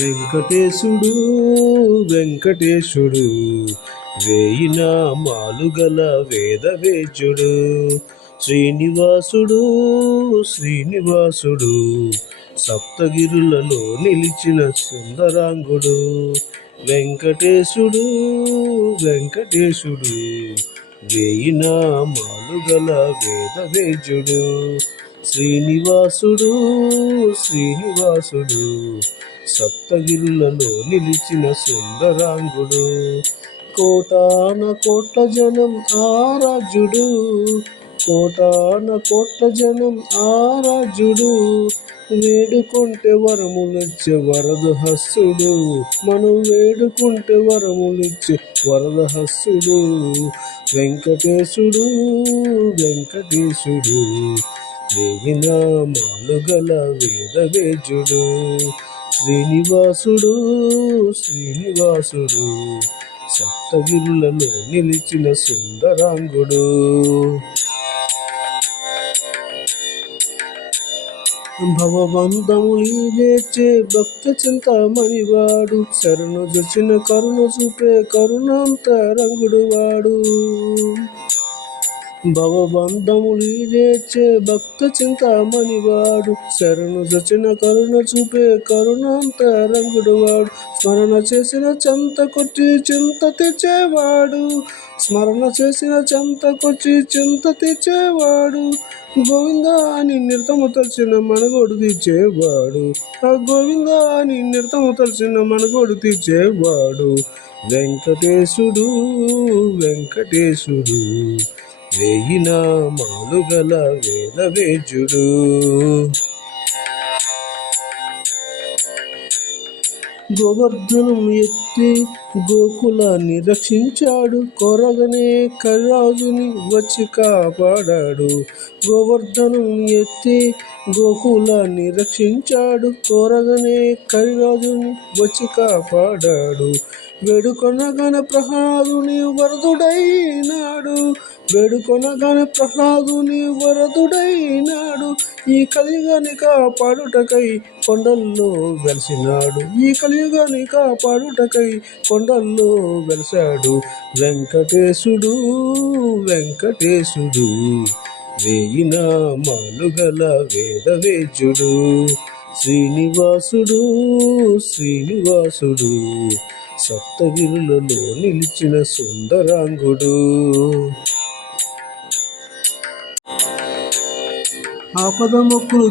వెంకటేశుడు వెంకటేశుడు వేయి నామాలు గల వేదవేద్యుడు శ్రీనివాసుడు శ్రీనివాసుడు సప్తగిరులలో నిలిచిన సుందరాంగుడు వెంకటేశుడు వెంకటేశుడు వేయి నామాలు గల వేదవేద్యుడు శ్రీనివాసుడు శ్రీనివాసుడు సప్తగిరులలో నిలిచిన సుందరాంగుడు కోటాన కోట్ల జనం ఆరాధ్యుడు కోటాన కోట్ల జనం ఆరాధ్యుడు వేడుకుంటే వరములిచ్చే వరదహస్సుడు మనం వేడుకుంటే వరములిచ్చే వరదహస్సుడు వెంకటేశుడు వెంకటేశుడు వేయి నామాలు గల వేదవేద్యుడు శ్రీనివాసుడు శ్రీనివాసుడు సప్తగిరులలో నిలిచిన సుందరాంగుడు భవబంధములు చేర్చే భక్త చింతామణివాడు శరణు జొచ్చిన కరుణ చూపే కరుణాంతరంగుడు వాడు భవబంధములు చేర్చే భక్త చింతామణివాడు శరణు జొచ్చిన కరుణ చూపే కరుణాంతరంగుడు వాడు స్మరణ చేసిన చెంతకొచ్చి చింత తెచ్చేవాడు స్మరణ చేసిన చెంతకొచ్చి చింత తెచ్చేవాడు గోవిందా అని నిర్తము తలచిన మనగోడు తీర్చేవాడు ఆ గోవిందా అని నిర్తము తలచిన మనగోడు తీర్చేవాడు వెంకటేశుడు వెంకటేశుడు వేయి నామాలు గల వేదవేద్యుడు గోవర్ధనం ఎత్తి గోకులాన్ని రక్షించాడు కొరగనే కర్రాజుని వచ్చి కాపాడాడు గోవర్ధనం ఎత్తి గోకులాన్ని రక్షించాడు కొరగనే కరిరాజుని వచ్చి కాపాడాడు వేడుకొనగన ప్రహ్లాదుని వరదుడైనాడు వేడుకొనగన ప్రహ్లాదుని వరదుడైనాడు ఈ కలియుగాన్ని కాపాడుటకై కొండల్లో వెలిసినాడు ఈ కలియుగాన్ని కాపాడుటకై కొండల్లో వెలిసాడు వెంకటేశుడు వెంకటేశుడు వేయి నామాలు గల వేదవేద్యుడు శ్రీనివాసుడు శ్రీనివాసుడు సప్తగిరులలో నిలిచిన సుందరాంగుడు ఆపద మొక్కులు